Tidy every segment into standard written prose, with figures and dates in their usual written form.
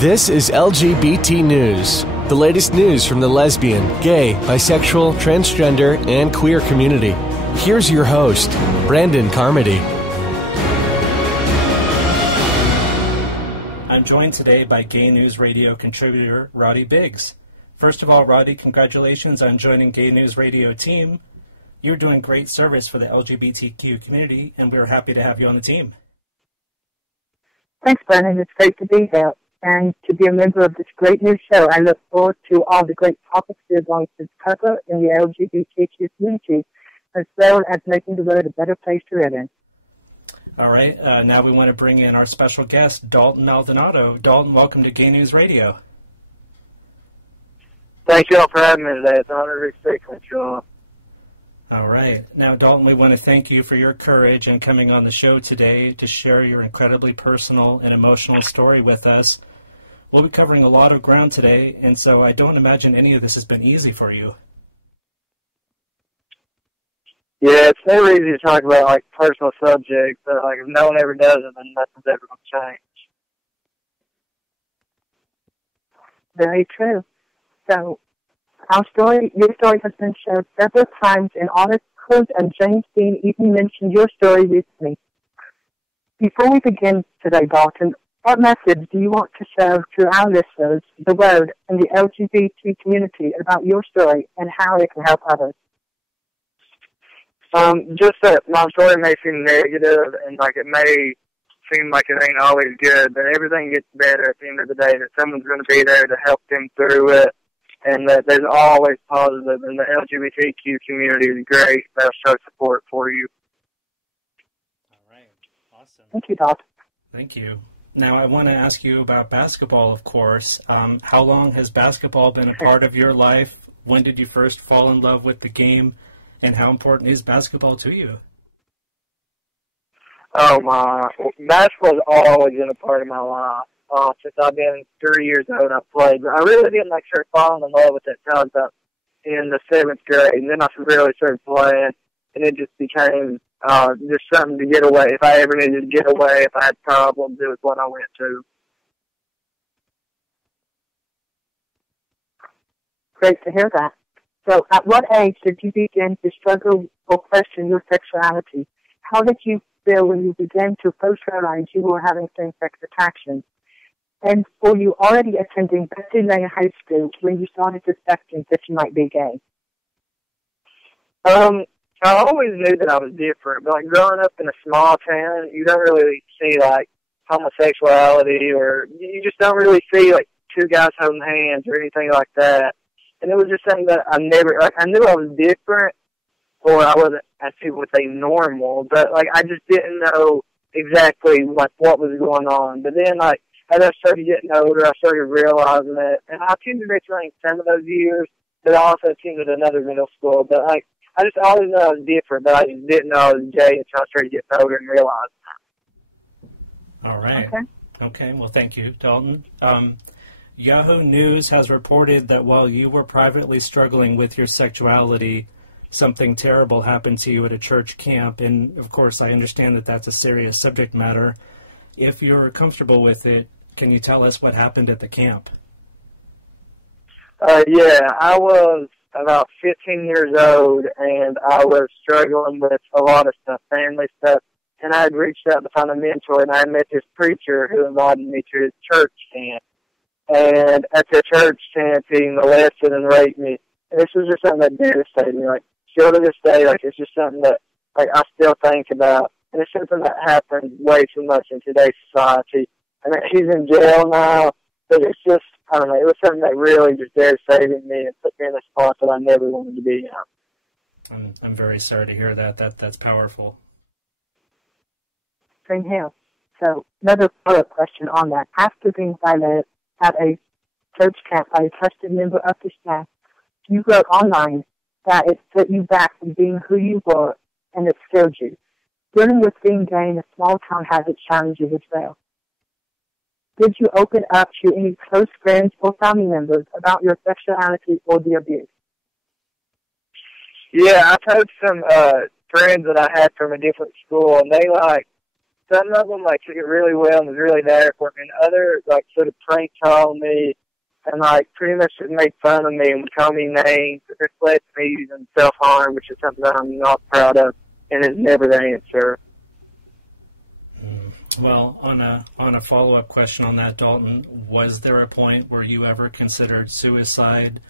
This is LGBT News, the latest news from the lesbian, gay, bisexual, transgender, and queer community. Here's your host, Brandon Carmody. I'm joined today by Gay News Radio contributor Roddy Biggs. First of all, Roddy, congratulations on joining Gay News Radio team. You're doing great service for the LGBTQ community, and we're happy to have you on the team. Thanks, Brandon. It's great to be here and to be a member of this great new show. I look forward to all the great topics you're going to cover in the LGBTQ community, as well as making the world a better place to live in. All right. Now we want to bring in our special guest, Dalton Maldonado. Dalton, welcome to Gay News Radio. Thank you all for having me today. It's an honor to speak with you all. All right. Now, Dalton, we want to thank you for your courage and coming on the show today to share your incredibly personal and emotional story with us. We'll be covering a lot of ground today, and so I don't imagine any of this has been easy for you. Yeah, it's never easy to talk about, like, personal subjects, but, like, if no one ever does it, then nothing's ever going to change. Very true. So, your story has been shared several times in articles, and James Dean even mentioned your story recently. Before we begin today, Dalton, what message do you want to share to our listeners, the world, and the LGBT community about your story and how it can help others? Just that my story may seem negative, and, like, it may seem like it ain't always good, but everything gets better at the end of the day, that someone's going to be there to help them through it. And that there's always positive, and the LGBTQ community is great. They'll show support for you. All right. Awesome. Thank you, Dalton. Thank you. Now, I want to ask you about basketball, of course. How long has basketball been a part of your life? When did you first fall in love with the game? And how important is basketball to you? Oh, my. Basketball's always been a part of my life. Since I've been 3 years old, I've played. But I really didn't start falling in love with it until I was up in the 7th grade. And then I really started playing, and it just became just something to get away. If I ever needed to get away, if I had problems, it was what I went to. Great to hear that. So, at what age did you begin to struggle or question your sexuality? How did you feel when you began to first realize you were having same-sex attraction? And were you already attending Bessie Lane High School when you started suspecting that you might be gay? I always knew that I was different, but, like, growing up in a small town, you don't really see, like, homosexuality, or you just don't really see, like, two guys holding hands or anything like that. And it was just something that I knew I was different, or I wasn't, as people would say, normal, but, like, I just didn't know exactly, like, what was going on. But then, like, as I started getting older, I started realizing it. And I attended Richmond some of those years, but I also attended another middle school. But, like, I just always knew I was different, but I just didn't know I was gay until I started getting older and realizing that. All right. Okay. Well, thank you, Dalton. Yahoo News has reported that while you were privately struggling with your sexuality, something terrible happened to you at a church camp. And, of course, I understand that that's a serious subject matter. If you're comfortable with it, can you tell us what happened at the camp? Yeah, I was about 15 years old, and I was struggling with a lot of stuff, family stuff, and I had reached out to find a mentor, and I met this preacher who invited me to his church camp. And at the church camp, he molested and raped me. And this was just something that devastated me. Like, still to this day, like, it's just something that, like, I still think about. And it's something that happens way too much in today's society. I mean, he's in jail now, but it's just, I don't know, it was something that really just devastated me and put me in a spot that I never wanted to be in. I'm very sorry to hear that. That's powerful. Same here. So, another follow-up question on that. After being violated at a church camp by a trusted member of the staff, you wrote online that it set you back from being who you were, and it scared you. Dealing with being gay in a small town has its challenges as well. Did you open up to any close friends or family members about your sexuality or the abuse? Yeah, I told some friends that I had from a different school, and they some of them, like, took it really well and was really there for me, and others, like, sort of prank called me and, like, pretty much just made fun of me and would call me names. It led to me using self-harm, which is something that I'm not proud of, and is never the answer. Well, on a follow-up question on that, Dalton, was there a point where you ever considered suicide?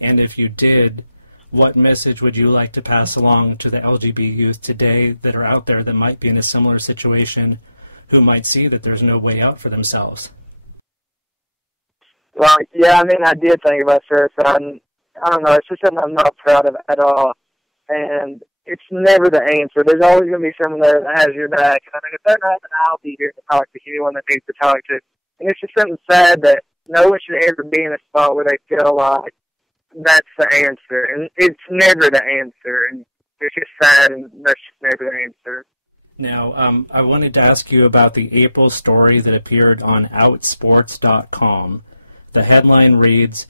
And if you did, what message would you like to pass along to the LGBT youth today that are out there that might be in a similar situation, who might see that there's no way out for themselves? Well, yeah, I mean, I did think about suicide. And I don't know, it's just something I'm not proud of at all. And it's never the answer. There's always going to be someone there that has your back. I mean, if they're not, then I'll be here to talk to anyone that needs to talk to. And it's just something sad that no one should ever be in a spot where they feel like that's the answer. And it's never the answer. And it's just sad, and that's just never the answer. Now, I wanted to ask you about the April story that appeared on Outsports.com. The headline reads,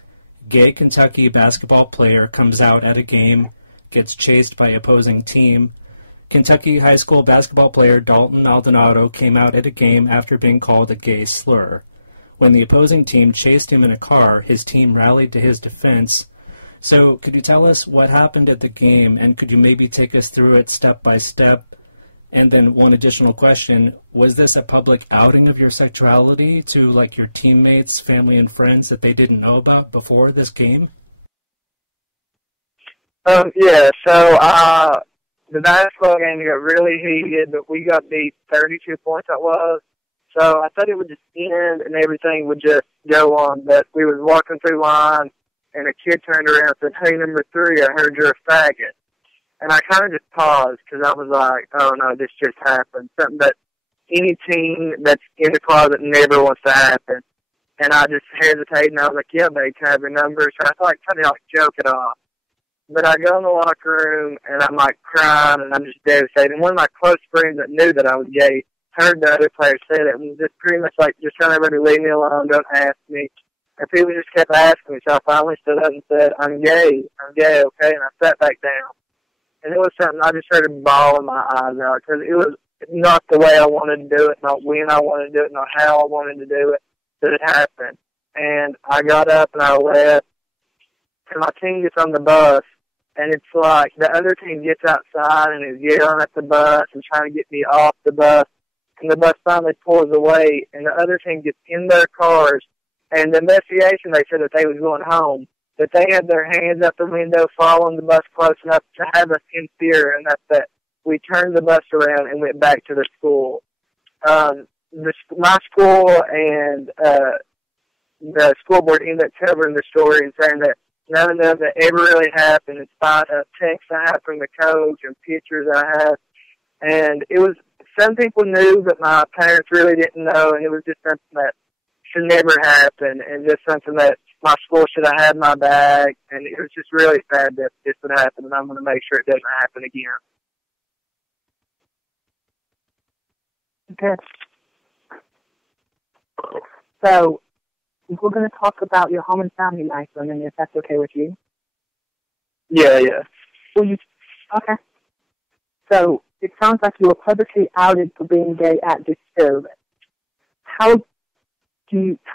"Gay Kentucky basketball player comes out at a game, gets chased by opposing team. Kentucky high school basketball player Dalton Maldonado came out at a game after being called a gay slur. When the opposing team chased him in a car, his team rallied to his defense." So could you tell us what happened at the game, and could you maybe take us through it step by step? And then one additional question, was this a public outing of your sexuality to, like, your teammates, family, and friends that they didn't know about before this game? Yeah, so the basketball game got really heated, but we got beat 32 points, that was. So I thought it would just end and everything would just go on. But we was walking through line, and a kid turned around and said, "Hey, number 3, I heard you're a faggot." And I kind of just paused because I was like, oh, no, this just happened. Something that any team that's in the closet never wants to happen. And I just hesitated, and I was like, yeah, they can have your number. So I thought I'd kind of, like, joke it off. But I go in the locker room, and I'm, like, crying, and I'm just devastated. And one of my close friends that knew that I was gay heard the other players say that, and just pretty much, like, just telling everybody to leave me alone, don't ask me. And people just kept asking me, so I finally stood up and said, I'm gay, okay? And I sat back down. And it was something, I just started bawling my eyes out, because it was not the way I wanted to do it, not when I wanted to do it, not how I wanted to do it, that it happened. And I got up and I left, and my team gets on the bus, and it's like the other team gets outside and is yelling at the bus and trying to get me off the bus, and the bus finally pulls away, and the other team gets in their cars, and the investigation, they said that they was going home. That they had their hands out the window following the bus close enough to have us in fear, and that's that. We turned the bus around and went back to the school. My school and the school board ended up covering the story and saying that none of that ever really happened, in spite of texts I had from the coach and pictures I had. And it was, some people knew, but my parents really didn't know, and it was just something that should never happen, and just something that my school should have had my back, and it was just really sad that this would happen, and I'm going to make sure it doesn't happen again. Okay. So, we're going to talk about your home and family life, and if that's okay with you. Yeah. Okay. So, it sounds like you were publicly outed for being gay at this school. How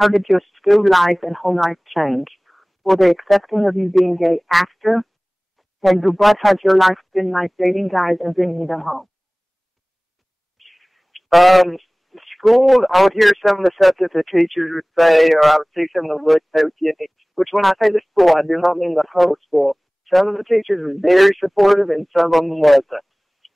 did your school life and home life change? Were they accepting of you being gay after? And what has your life been like dating guys and bringing them home? School, I would hear some of the stuff that the teachers would say, or I would see some of the looks they would give me, which when I say the school, I do not mean the whole school. Some of the teachers were very supportive, and some of them wasn't.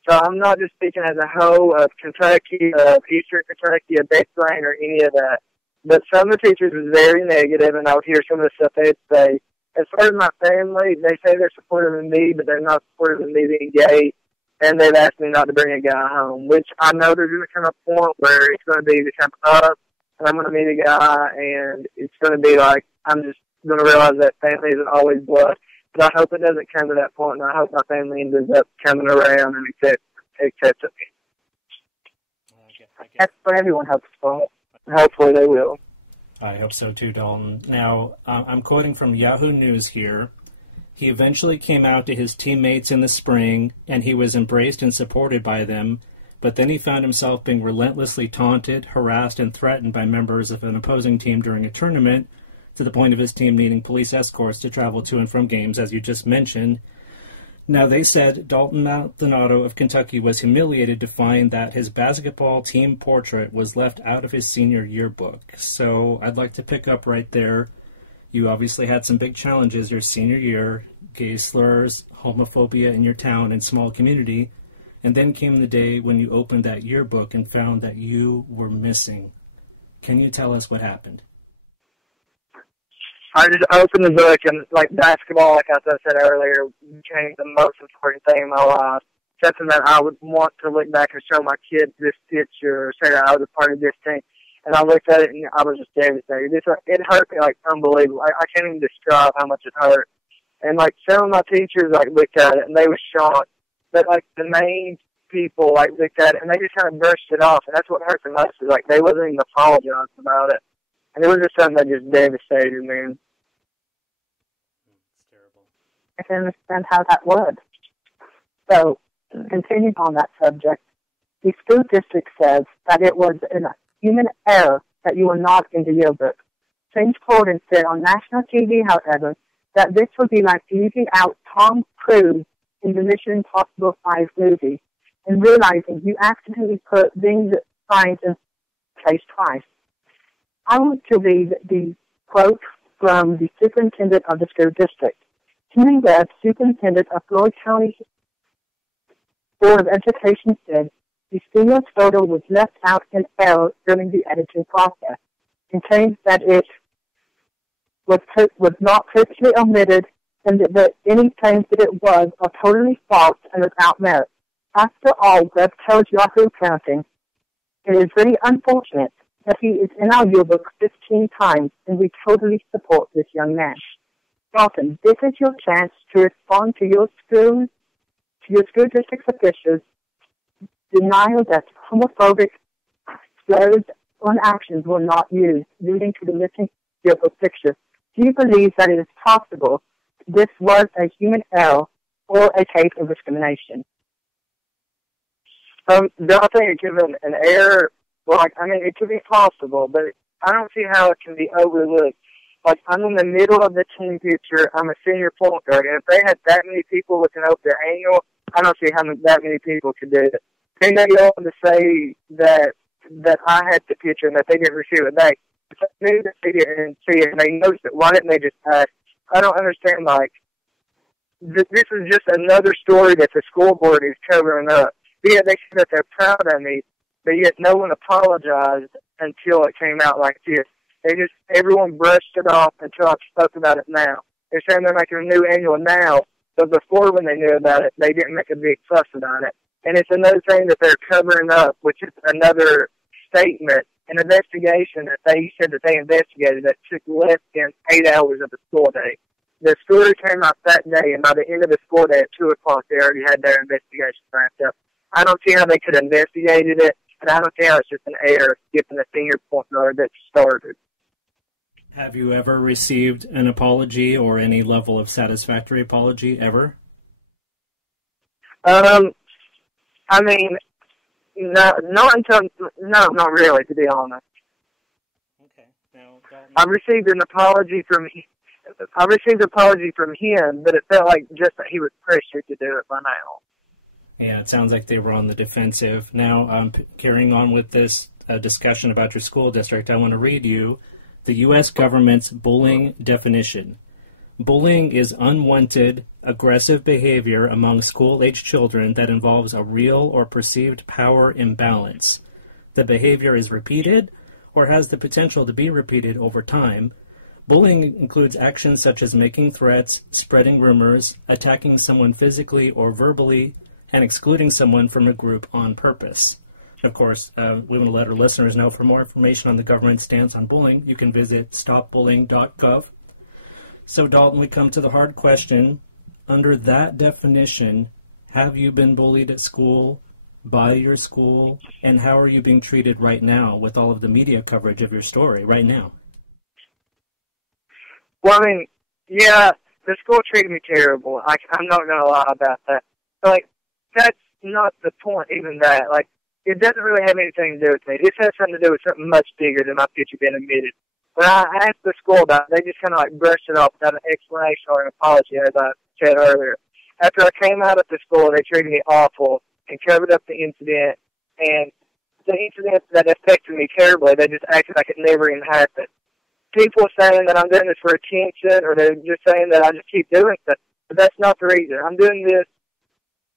So I'm not just speaking as a whole of Kentucky, of Eastern Kentucky, of Big Brain, or any of that. But some of the teachers was very negative, and I would hear some of the stuff they'd say. As far as my family, they say they're supportive of me, but they're not supportive of me being gay, and they've asked me not to bring a guy home, which I know there's going to come a point where it's going to be become up, and I'm going to meet a guy, and it's going to be like, I'm just going to realize that family isn't always blood. But I hope it doesn't come to that point, and I hope my family ends up coming around and accepts me. That's what everyone hopes for. Hopefully they will. I hope so too, Dalton. Now, I'm quoting from Yahoo News here. He eventually came out to his teammates in the spring, and he was embraced and supported by them. But then he found himself being relentlessly taunted, harassed, and threatened by members of an opposing team during a tournament, to the point of his team needing police escorts to travel to and from games, as you just mentioned. Now, they said Dalton Maldonado of Kentucky was humiliated to find that his basketball team portrait was left out of his senior yearbook. So I'd like to pick up right there. You obviously had some big challenges your senior year, gay slurs, homophobia in your town and small community, and then came the day when you opened that yearbook and found that you were missing. Can you tell us what happened? I just opened the book, and like basketball, like I said earlier, became the most important thing in my life. Something that I would want to look back and show my kids this picture, or say that I was a part of this team. And I looked at it, and I was just devastated. It hurt me like unbelievable. I can't even describe how much it hurt. And like some of my teachers like looked at it, and they were shocked. But like the main people like looked at it, and they just kind of brushed it off. And that's what hurt the most. Is like they wasn't even apologizing about it. And it was just something that just devastated me. It's terrible. I can understand how that was. So, continuing on that subject, the school district says that it was a human error that you were not in the yearbook. James Corden said on national TV, however, that this would be like leaving out Tom Cruise in the Mission Impossible 5 movie and realizing you accidentally put things signs in place twice. I want to read the quote from the superintendent of the school district. Henry Webb, superintendent of Floyd County Board of Education, said the student's photo was left out in error during the editing process and claims that it was not purposely omitted and that any claims that it was are totally false and without merit. After all, Webb tells Yahoo Accounting, it is very unfortunate that he is in our yearbook 15 times, and we totally support this young man. Dalton, this is your chance to respond to your school district's officials' denial that homophobic slurs or actions were not used, leading to the missing yearbook picture. Do you believe that it is possible this was a human error or a case of discrimination? Do I think it could be an error? Like, I mean, it could be possible, but I don't see how it can be overlooked. Like, I'm in the middle of the team picture. I'm a senior point guard, and if they had that many people looking up their annual, I don't see how that many people could do it. They may go on to say that I had the picture and that they didn't receive it back. If they knew that they didn't see it and they noticed it, why didn't they just ask? I don't understand, like, this is just another story that the school board is covering up. Yeah, they say that they're proud of me, but yet no one apologized until it came out like this. Everyone brushed it off until I spoke about it now. They're saying they're making a new annual now, but before when they knew about it, they didn't make a big fuss about it. And it's another thing that they're covering up, which is another statement, an investigation that they said that they investigated that took less than 8 hours of the school day. The story came out that day, and by the end of the school day at 2 o'clock, they already had their investigation wrapped up. I don't see how they could have investigated it, and I don't see how it's just an error skipping the senior point guard that started. Have you ever received an apology or any level of satisfactory apology ever? I mean, not really, to be honest. Okay. Now, I received an apology from him, but it felt like just that he was pressured to do it by now. Yeah, it sounds like they were on the defensive. Now, carrying on with this discussion about your school district, I want to read you the U.S. government's bullying definition. Bullying is unwanted, aggressive behavior among school-age children that involves a real or perceived power imbalance. The behavior is repeated or has the potential to be repeated over time. Bullying includes actions such as making threats, spreading rumors, attacking someone physically or verbally, and excluding someone from a group on purpose. Of course, we want to let our listeners know for more information on the government's stance on bullying, you can visit stopbullying.gov. So, Dalton, we come to the hard question. Under that definition, have you been bullied at school, by your school, and how are you being treated right now with all of the media coverage of your story right now? Well, I mean, yeah, the school treated me terrible. I'm not going to lie about that. Like, that's not the point, even that. Like, it doesn't really have anything to do with me. This has something to do with something much bigger than my picture being omitted. When I asked the school about it, they just kind of like brushed it off without an explanation or an apology, as I said earlier. After I came out of the school, they treated me awful and covered up the incident. And the incident that affected me terribly, they just acted like it never even happened. People saying that I'm doing this for attention, or they're just saying that I just keep doing stuff, but that's not the reason. I'm doing this,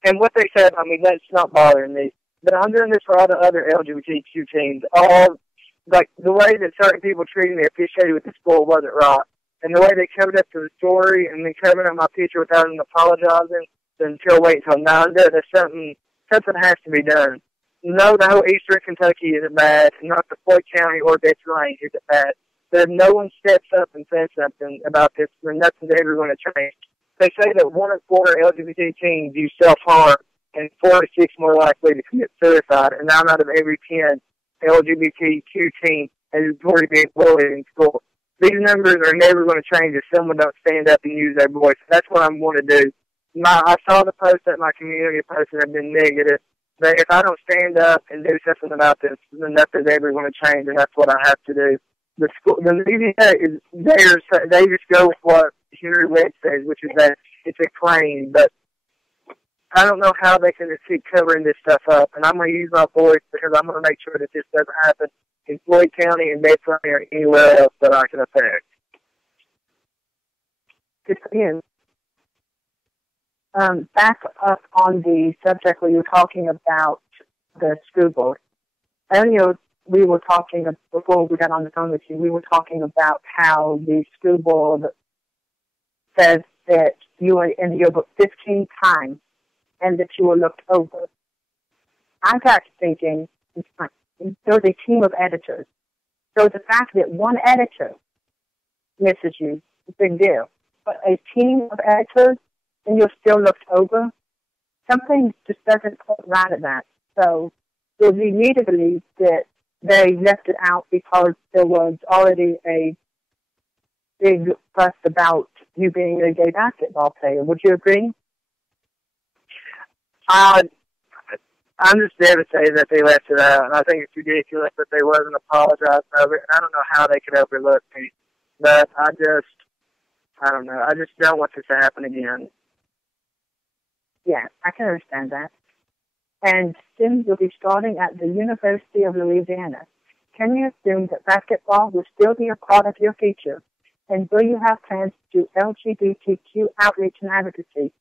and what they said, I mean, that's not bothering me. But I'm doing this for all the other LGBTQ teens. All, like, the way that certain people treated me officiated with the school wasn't right. And the way they covered up the story and then covered up my picture without even apologizing until wait until 9, that's something has to be done. No, the whole Eastern Kentucky isn't bad. Not the Floyd County or Betts-Range isn't bad. But if no one steps up and says something about this, then nothing's ever going to change. They say that 1 in 4 LGBT teens use self-harm and 4 to 6 more likely to commit suicide. And 9 out of every 10 LGBTQ teen has reported being bullied in school. These numbers are never going to change if someone don't stand up and use their voice. That's what I'm going to do. I saw the post that my community posted have been negative. But if I don't stand up and do something about this, then nothing's ever going to change, and that's what I have to do. The school, the media is there. They just go with what Henry Webb says, which is that it's a claim. But I don't know how they can just keep covering this stuff up. And I'm going to use my voice because I'm going to make sure that this doesn't happen in Floyd County and Betts-Range or anywhere else that I can affect. Just in. Back up on the subject where you were talking about the school board. Earlier, we were talking, before we got on the phone with you, we were talking about how the school board says that you were in the yearbook 15 times and that you were looked over. I got to thinking, there's a team of editors. So the fact that one editor misses you is a big deal. But a team of editors and you're still looked over, something just doesn't quite right at that. So it would lead me to believe that they left it out because there was already a big fuss about you being a gay basketball player. Would you agree? I'm just devastated that they left it out, and I think it's ridiculous that they wasn't apologizing over it. I don't know how they could overlook me, but I don't know. I just don't want this to happen again. Yeah, I can understand that. And soon you'll be starting at the University of Louisiana. Can you assume that basketball will still be a part of your future? And will you have plans to do LGBTQ outreach and advocacy,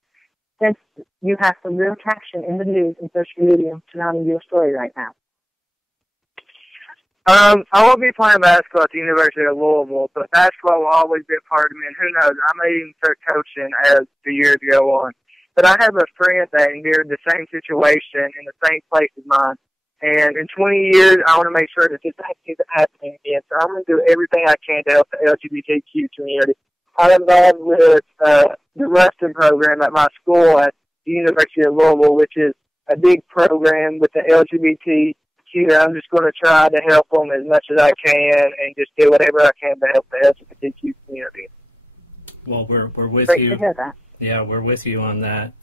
since you have some real traction in the news and social media surrounding your story right now? I won't be playing basketball at the University of Louisville, but basketball will always be a part of me, and who knows, I may even start coaching as the years go on. But I have a friend that endured the same situation in the same place as mine. And in 20 years, I want to make sure that this isn't happening again. So I'm going to do everything I can to help the LGBTQ community. I'm involved with the Rustin program at my school at the University of Louisville, which is a big program with the LGBTQ. I'm just going to try to help them as much as I can and just do whatever I can to help the LGBTQ community. Well, we're with Great you. to hear that. Yeah, we're with you on that.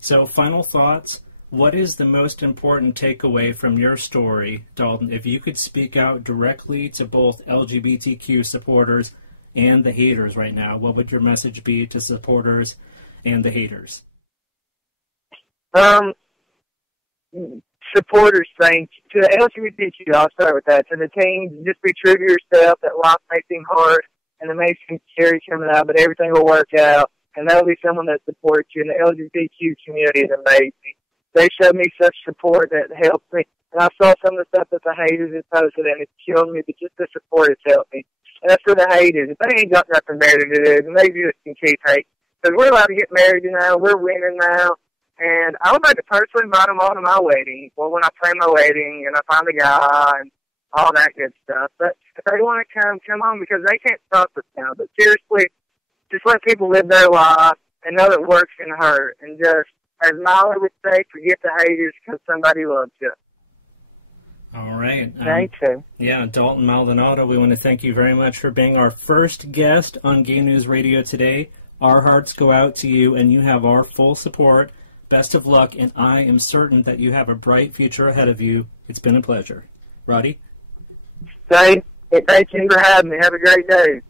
So final thoughts. What is the most important takeaway from your story, Dalton? If you could speak out directly to both LGBTQ supporters and the haters right now, what would your message be to supporters and the haters? Supporters, thank you. To the LGBTQ, I'll start with that. To the teens, just be true to yourself. That life may seem hard and it may seem scary coming out, but everything will work out. And there'll be someone that supports you. And the LGBTQ community is amazing. They showed me such support that helped me. And I saw some of the stuff that the haters had posted, and it's killed me, but just the support has helped me. And that's for the haters. If they ain't got nothing better to do, then they just can keep hating. Because we're allowed to get married now. We're winning now. And I would like to personally invite them all to my wedding. Well, when I plan my wedding and I find a guy and all that good stuff. But if they want to come on, because they can't stop us now. But seriously, just let people live their life and know that work can hurt. And just, as Miley would say, forget the haters because somebody loves you. All right. Very true. Yeah, Dalton Maldonado, we want to thank you very much for being our first guest on Gay News Radio today. Our hearts go out to you, and you have our full support. Best of luck, and I am certain that you have a bright future ahead of you. It's been a pleasure. Roddy? Thank you for having me. Have a great day.